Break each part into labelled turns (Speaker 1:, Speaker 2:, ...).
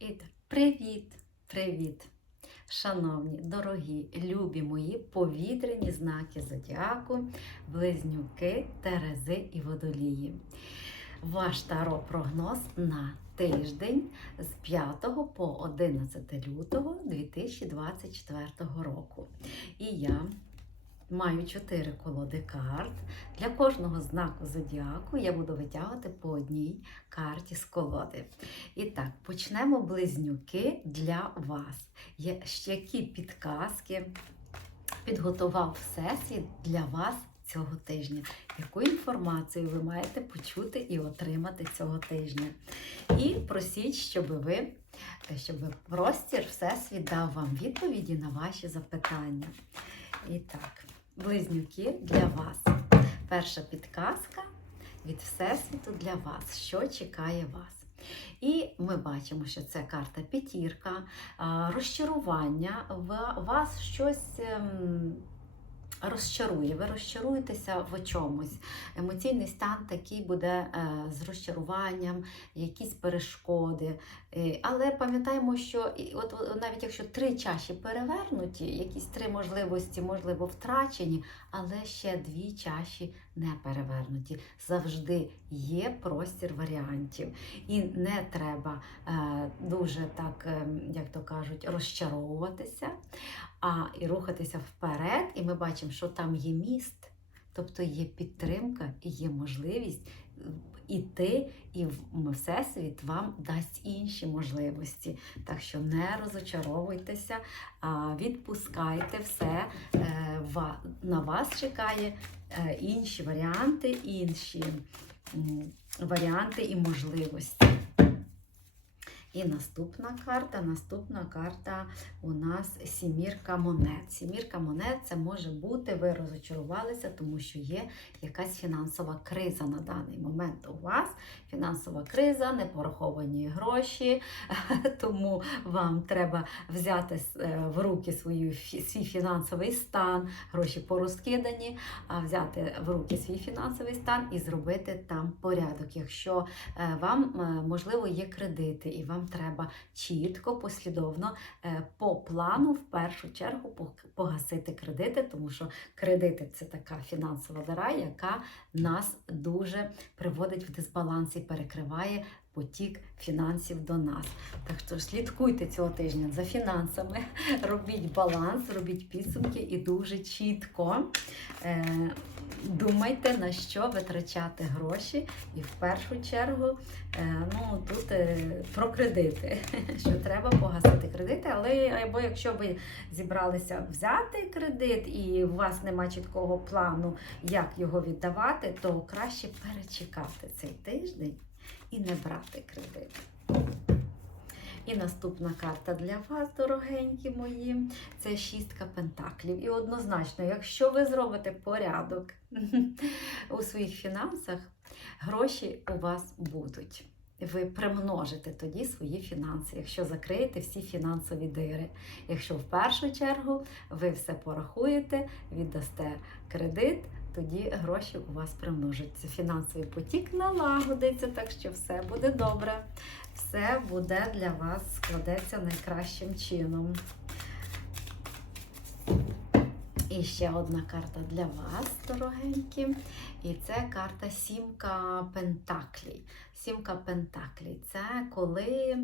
Speaker 1: І привіт, привіт, шановні, дорогі, любі мої повітряні знаки зодіаку, близнюки, терези і водолії. Ваш таро прогноз на тиждень з 5 по 11 лютого 2024 року. І я маю 4 колоди карт. Для кожного знаку зодіаку я буду витягувати по одній карті з колоди. І так, почнемо близнюки для вас. Які підказки підготував Всесвіт для вас цього тижня. Яку інформацію ви маєте почути і отримати цього тижня? І просіть, щоб ви, щоб простір Всесвіт дав вам відповіді на ваші запитання. І так, близнюки для вас. Перша підказка від Всесвіту для вас. Що чекає вас? І ми бачимо, що це карта п'ятірка, розчарування. В- Вас щось ем, розчарує, ви розчаруєтеся в чомусь. Емоційний стан такий буде е, з розчаруванням, якісь перешкоди. Е, Але пам'ятаємо, що от от навіть якщо три чаші перевернуті, якісь три можливості, можливо, втрачені, але ще дві чаші не перевернуті. Завжди є простір варіантів. І не треба е, дуже так, е, як то кажуть, розчаровуватися, а і рухатися вперед. І ми бачимо, що там є міст, тобто є підтримка і є можливість е, ти, і Всесвіт вам дасть інші можливості. Так що не розочаровуйтеся, відпускайте все. е, На вас чекає е, інші варіанти, інші варіанти і можливості. І наступна карта, наступна карта у нас сімірка монет. Сімірка монет це може бути, ви розочарувалися, тому що є якась фінансова криза на даний момент. У вас фінансова криза, непораховані гроші, тому вам треба взяти е, в руки свою, свій фінансовий стан, гроші порозкидані, а взяти в руки свій фінансовий стан і зробити там порядок. Якщо е, вам, е, можливо, є кредити, і вам треба чітко, послідовно е, по плану в першу чергу погасити кредити, тому що кредити це така фінансова дара, яка нас дуже приводить в дисбаланс і перекриває потік фінансів до нас. Так що слідкуйте цього тижня за фінансами, робіть баланс, робіть підсумки і дуже чітко е, думайте, на що витрачати гроші. І в першу чергу е, ну, тут про кредити, що треба погасити кредити, але або якщо ви зібралися взяти кредит і у вас нема чіткого плану, як його віддавати, то краще перечекати цей тиждень і не брати кредит. І наступна карта для вас, дорогенькі мої, це шістка пентаклів. І однозначно, якщо ви зробите порядок у своїх фінансах, гроші у вас будуть. Ви примножите тоді свої фінанси, якщо закриєте всі фінансові дири. Якщо в першу чергу ви все порахуєте, віддасте кредит, тоді гроші у вас примножаться. Фінансовий потік налагодиться, так що все буде добре. Все буде для вас складеться найкращим чином. І ще одна карта для вас, дорогенькі. І це карта Сімка Пентаклей. Сімка Пентаклей це коли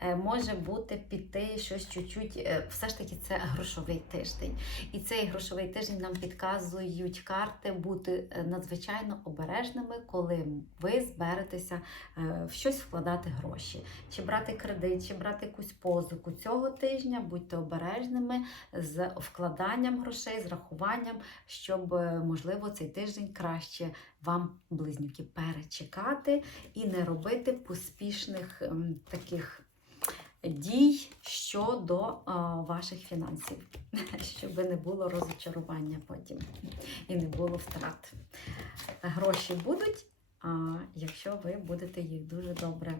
Speaker 1: е, може бути піти щось чуть-чуть, е, все ж таки це грошовий тиждень. І цей грошовий тиждень нам підказують карти бути е, надзвичайно обережними, коли ви зберетеся в щось вкладати гроші, чи брати кредит, чи брати якусь позику. Цього тижня будьте обережними з вкладанням грошей, з рахуванням, щоб, можливо, цей тиждень краще вам, близнюки, перечекати і не робити поспішних ем, таких дій щодо ваших фінансів, щоб не було розочарування потім і не було втрат. Гроші будуть, якщо ви будете їх дуже добре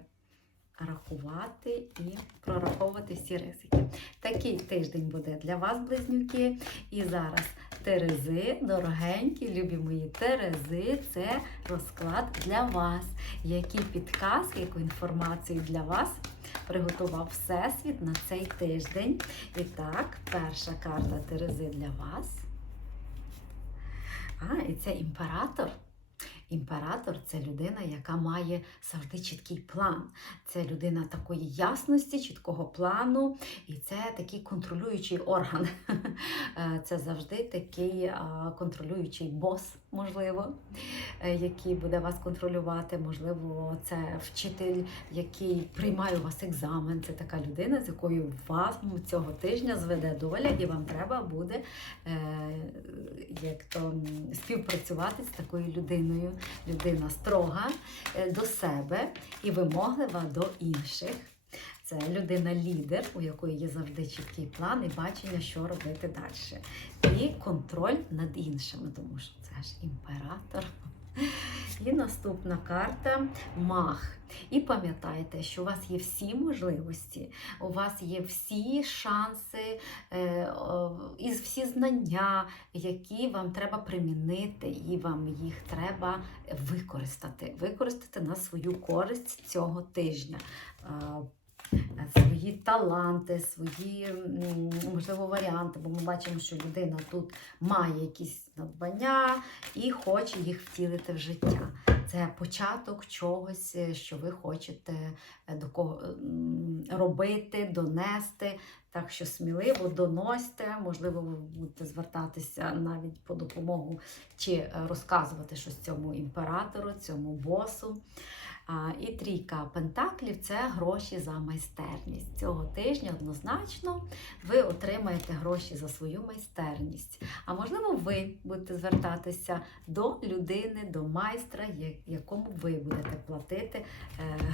Speaker 1: рахувати і прораховувати всі ризики. Такий тиждень буде для вас, близнюки. І зараз Терези, дорогенькі, любі мої Терези, це розклад для вас. Які підказки, яку інформацію для вас приготував Всесвіт на цей тиждень. І так, перша карта Терези для вас. А, і це імператор. Імператор це людина, яка має завжди чіткий план. Це людина такої ясності, чіткого плану, і це такий контролюючий орган. Е, Це завжди такий контролюючий бос, можливо, е, який буде вас контролювати. Можливо, це вчитель, який приймає у вас екзамен. Це така людина, з якою вас цього тижня зведе доля, і вам треба буде е, як то співпрацювати з такою людиною. Людина строга е, до себе і вимоглива до інших. Це людина-лідер, у якої є завжди чіткий план і бачення, що робити далі. І контроль над іншими, тому що це імператор. І наступна карта мах. І пам'ятайте, що у вас є всі можливості, у вас є всі шанси е, і всі знання, які вам треба примінити, і вам їх треба використати. Використати на свою користь цього тижня. Е, Свої таланти, свої, можливо, варіанти, бо ми бачимо, що людина тут має якісь надбання і хоче їх втілити в життя. Це початок чогось, е, що ви хочете е, до кого робити, донести. Так що сміливо доносьте, можливо, ви будете звертатися навіть по допомогу чи розказувати щось цьому імператору, цьому босу. І трійка пентаклів це гроші за майстерність. Цього тижня однозначно ви отримаєте гроші за свою майстерність. А можливо, ви будете звертатися до людини, до майстра, якому ви будете платити е,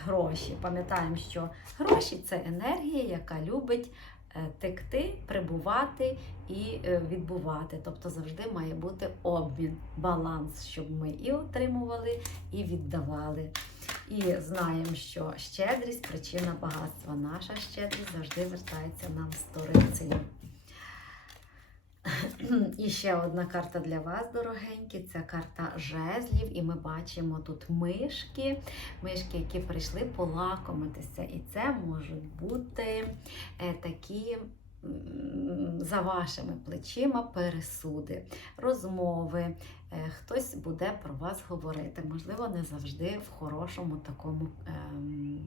Speaker 1: гроші. Пам'ятаємо, що гроші це енергія, яка любить. Е, Текти, прибувати і е, відбувати. Тобто завжди має бути обмін, баланс, щоб ми і отримували, і віддавали. І знаємо, що щедрість причина багатства. Наша щедрість завжди вертається нам сторицею. І ще одна карта для вас, дорогенькі, це карта жезлів. І ми бачимо тут мишки, мишки, які прийшли полакомитися. І це можуть бути е, такі. За вашими плечима пересуди, розмови, е, хтось буде про вас говорити. Можливо, не завжди в хорошому такому ем,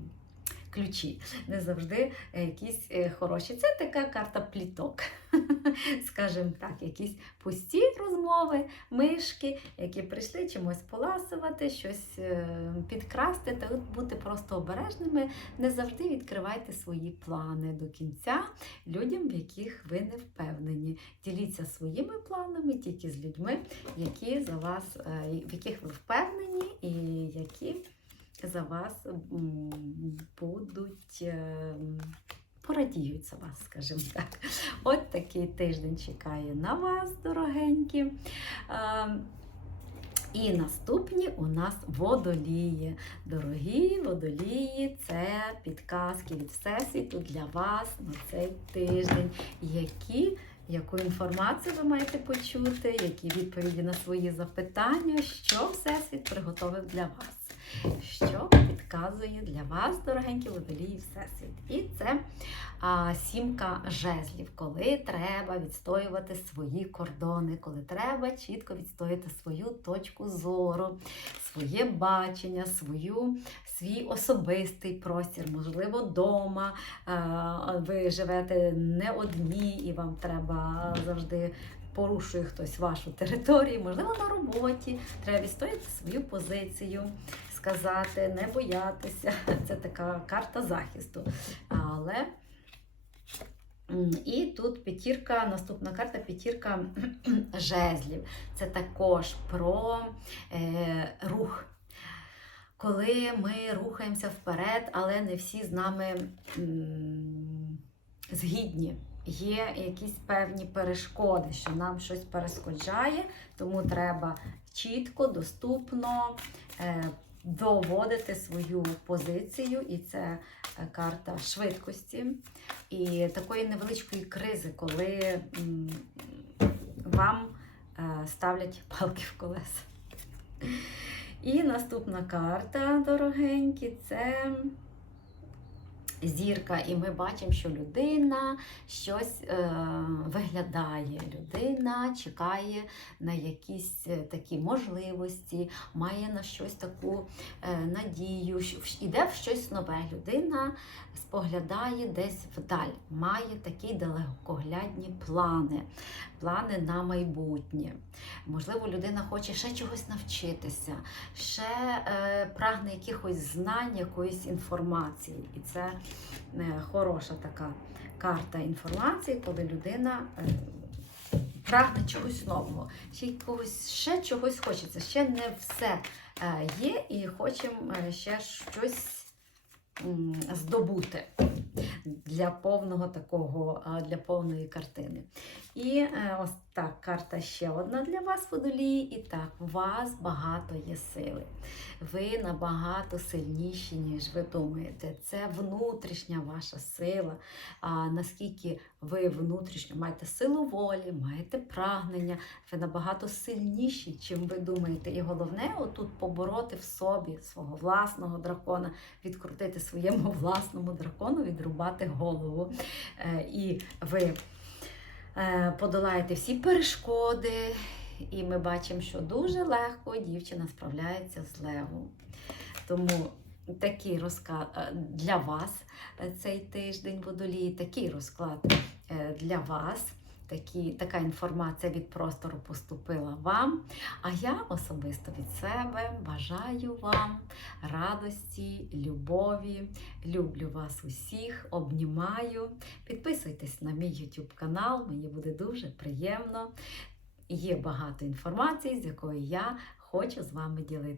Speaker 1: ключі, не завжди е, якісь е, хороші. Це така карта пліток. Скажімо так, якісь пусті розмови, мишки, які прийшли чимось поласувати, щось е, підкрасти, та бути просто обережними. Не завжди відкривайте свої плани до кінця людям, в яких ви не впевнені. Діліться своїми планами тільки з людьми, які за вас, в яких ви впевнені, і які за вас будуть. е, Порадіють за вас, скажімо так. От такий тиждень чекає на вас, дорогенькі. Е, І наступні у нас водолії. Дорогі водолії, це підказки від Всесвіту для вас на цей тиждень. Які, яку інформацію ви маєте почути, які відповіді на свої запитання, що Всесвіт приготовив для вас. Що підказує для вас, дорогенькі водолії, Всесвіт. І це а, сімка жезлів, коли треба відстоювати свої кордони, коли треба чітко відстояти свою точку зору, своє бачення, свою, свій особистий простір, можливо, вдома. Ви живете не одні, і вам треба завжди. Порушує хтось вашу територію, можливо, на роботі. Треба відстояти свою позицію, сказати, не боятися. Це така карта захисту. Але і тут п'ятірка, наступна карта п'ятірка жезлів. Це також про е, рух. Коли ми рухаємося вперед, але не всі з нами м, згідні. Є якісь певні перешкоди, що нам щось перешкоджає, тому треба чітко, доступно е, доводити свою позицію, і це е, карта швидкості і такої невеличкої кризи, коли вам е, ставлять палки в колеса. І наступна карта, дорогенькі, це зірка, і ми бачимо, що людина щось е, виглядає. Людина чекає на якісь е, такі можливості, має на щось таку е, надію, йде в щось нове. Людина споглядає десь вдаль, має такі далекоглядні плани, плани на майбутнє. Можливо, людина хоче ще чогось навчитися, ще е, прагне якихось знань, якоїсь інформації. І це хороша така карта інформації, коли людина е, прагне чогось нового, ще якогось ще чогось хочеться. Ще не все е, є, і хочемо е, ще щось здобути для повного такого, для повної картини. І е, ось так, карта ще одна для вас, водолії. І так, у вас багато є сили. Ви набагато сильніші, ніж ви думаєте. Це внутрішня ваша сила. Наскільки ви внутрішньо маєте силу волі, маєте прагнення, ви набагато сильніші, чим ви думаєте. І головне, отут побороти в собі свого власного дракона, відкрутити своєму власному дракону, відрубати голову. Е, І ви е, подолаєте всі перешкоди, і ми бачимо, що дуже легко дівчина справляється з левом. Тому такий розклад е, для вас е, цей тиждень водолії, такий розклад е, для вас. Такі, така інформація від простору поступила вам. А я особисто від себе бажаю вам радості, любові. Люблю вас усіх, обнімаю. Підписуйтесь на мій YouTube канал, мені буде дуже приємно. Є багато інформації, з якою я хочу з вами ділитися.